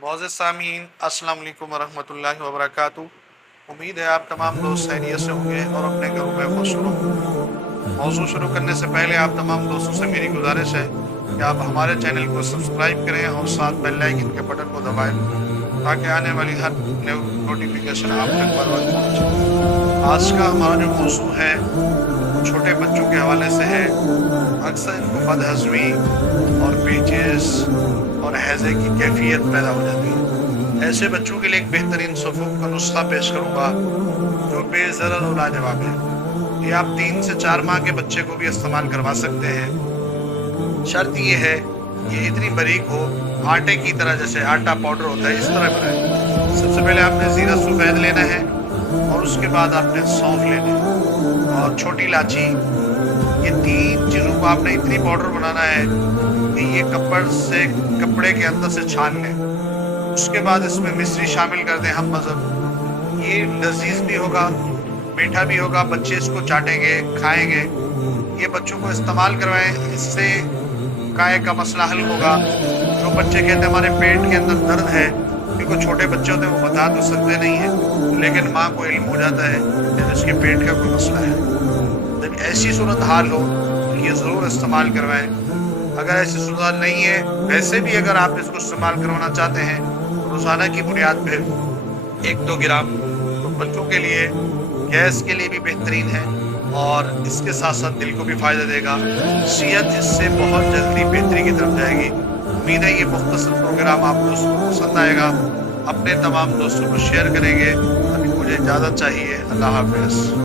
मोअज़्ज़िज़ सामीन, अस्सलाम वालेकुम वरहमतुल्लाहि वबरकातुहू। उम्मीद है आप तमाम दोस्त खैरियत से होंगे और अपने घरों में खुश होंगे। मौजू शुरू करने से पहले आप तमाम दोस्तों से मेरी गुजारिश है कि आप हमारे चैनल को सब्सक्राइब करें और साथ बेल आइकन के बटन को दबाएं ताकि आने वाली हर नोटिफिकेशन आप तक बर वक्त पहुँचे। आज का हमारा जो मौजू है छोटे बच्चों के हवाले से है। अक्सर इनको बदहज़मी और पेचिश और हैज़े की कैफियत पैदा हो जाती है। ऐसे बच्चों के लिए एक बेहतरीन सफूफ का नुस्खा पेश करूँगा जो बेज़रर और लाजवाब है। ये आप 3 से 4 माह के बच्चे को भी इस्तेमाल करवा सकते हैं। शर्त ये है ये इतनी बारीक हो, आटे की तरह, जैसे आटा पाउडर होता है इस तरह बनाए। सबसे पहले आपने ज़ीरा सफ़ेद लेना है और उसके बाद आपने सौंफ लेनी है और छोटी इलायची। ये 3 चीज़ों को आपने इतनी पाउडर बनाना है कि ये कपड़े के अंदर से छान लें। उसके बाद इसमें मिश्री शामिल कर दें हम मज़हब। ये लजीज भी होगा, मीठा भी होगा, बच्चे इसको चाटेंगे, खाएंगे। ये बच्चों को इस्तेमाल करवाएं, इससे काय का मसला हल होगा। जो बच्चे कहते हैं हमारे पेट के अंदर दर्द है, क्योंकि छोटे बच्चे होते हैं वो बता तो सकते नहीं हैं, लेकिन माँ को इल्म हो जाता है कि इसके पेट का कोई मसला है। जब ऐसी सूरत हाल हो तो ये ज़रूर इस्तेमाल करवाएं। अगर ऐसी सूरत नहीं है, वैसे भी अगर आप इसको इस्तेमाल करवाना चाहते हैं रोज़ाना की बुनियाद पर 1-2 ग्राम, तो बच्चों के लिए गैस के लिए भी बेहतरीन है और इसके साथ साथ दिल को भी फ़ायदा देगा। सेहत इससे बहुत जल्दी बेहतरी की तरफ जाएगी। उम्मीद है ये मुख्तसर प्रोग्राम आप दोस्तों को पसंद आएगा। अपने तमाम दोस्तों को शेयर करेंगे। अभी मुझे इजाज़त चाहिए। अल्लाह हाफ़िज़।